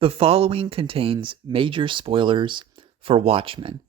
The following contains major spoilers for Watchmen.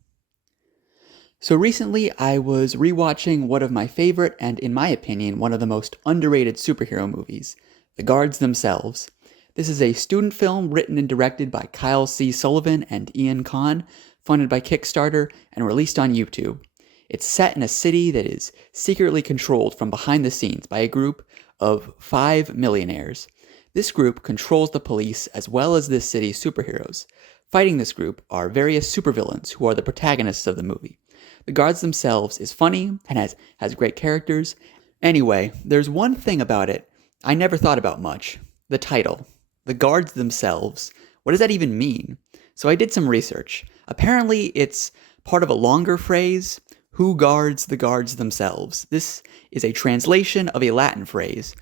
So recently I was rewatching one of my favorite and, in my opinion, one of the most underrated superhero movies, The Guards Themselves. This is a student film written and directed by Kyle C. Sullivan and Ian Kahn, funded by Kickstarter and released on YouTube. It's set in a city that is secretly controlled from behind the scenes by a group of 5 millionaires. This group controls the police as well as this city's superheroes. Fighting this group are various supervillains who are the protagonists of the movie. The Guards Themselves is funny and has great characters. Anyway, there's one thing about it I never thought about much. The title. The Guards Themselves. What does that even mean? So I did some research. Apparently it's part of a longer phrase, who guards the guards themselves. This is a translation of a Latin phrase,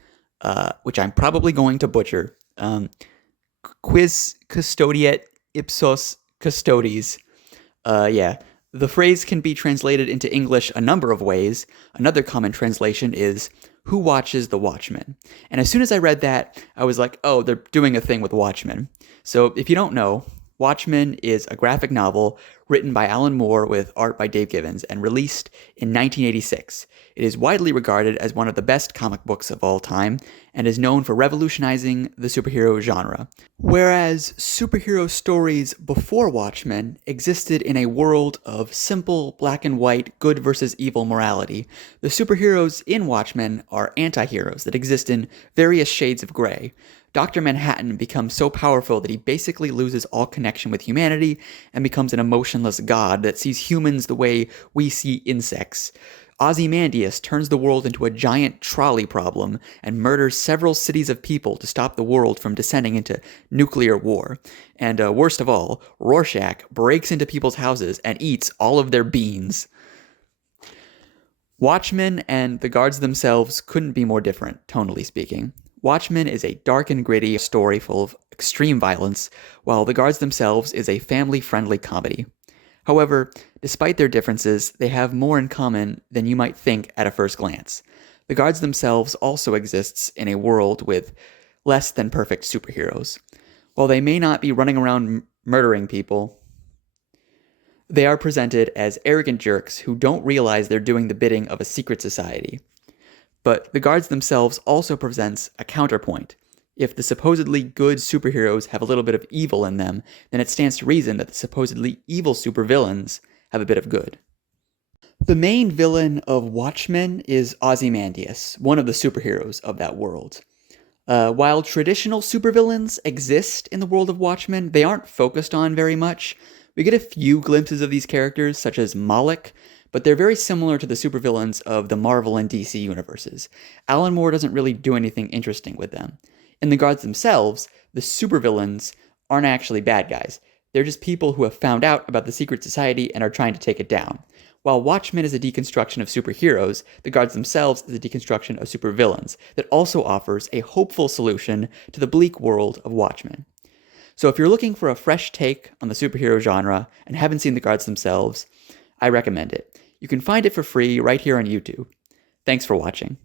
which I'm probably going to butcher. Quis custodiet ipsos custodes. The phrase can be translated into English a number of ways. Another common translation is, who watches the Watchmen? And as soon as I read that, I was like, oh, they're doing a thing with Watchmen. So if you don't know, Watchmen is a graphic novel written by Alan Moore with art by Dave Gibbons and released in 1986. It is widely regarded as one of the best comic books of all time and is known for revolutionizing the superhero genre. Whereas superhero stories before Watchmen existed in a world of simple black and white good versus evil morality, the superheroes in Watchmen are anti-heroes that exist in various shades of gray. Dr. Manhattan becomes so powerful that he basically loses all connection with humanity and becomes an emotionless god that sees humans the way we see insects. Ozymandias turns the world into a giant trolley problem and murders several cities of people to stop the world from descending into nuclear war. And worst of all, Rorschach breaks into people's houses and eats all of their beans. Watchmen and the Guards Themselves couldn't be more different, tonally speaking. Watchmen is a dark and gritty story full of extreme violence, while The Guards Themselves is a family-friendly comedy. However, despite their differences, they have more in common than you might think at a first glance. The Guards Themselves also exists in a world with less than perfect superheroes. While they may not be running around murdering people, they are presented as arrogant jerks who don't realize they're doing the bidding of a secret society. But the Guards Themselves also presents a counterpoint. If the supposedly good superheroes have a little bit of evil in them, then it stands to reason that the supposedly evil supervillains have a bit of good. The main villain of Watchmen is Ozymandias, one of the superheroes of that world. While traditional supervillains exist in the world of Watchmen, they aren't focused on very much. We get a few glimpses of these characters, such as Moloch, but they're very similar to the supervillains of the Marvel and DC universes. Alan Moore doesn't really do anything interesting with them. In The Guards Themselves, the supervillains aren't actually bad guys. They're just people who have found out about the secret society and are trying to take it down. While Watchmen is a deconstruction of superheroes, The Guards Themselves is a deconstruction of supervillains that also offers a hopeful solution to the bleak world of Watchmen. So if you're looking for a fresh take on the superhero genre and haven't seen The Guards Themselves, I recommend it. You can find it for free right here on YouTube. Thanks for watching.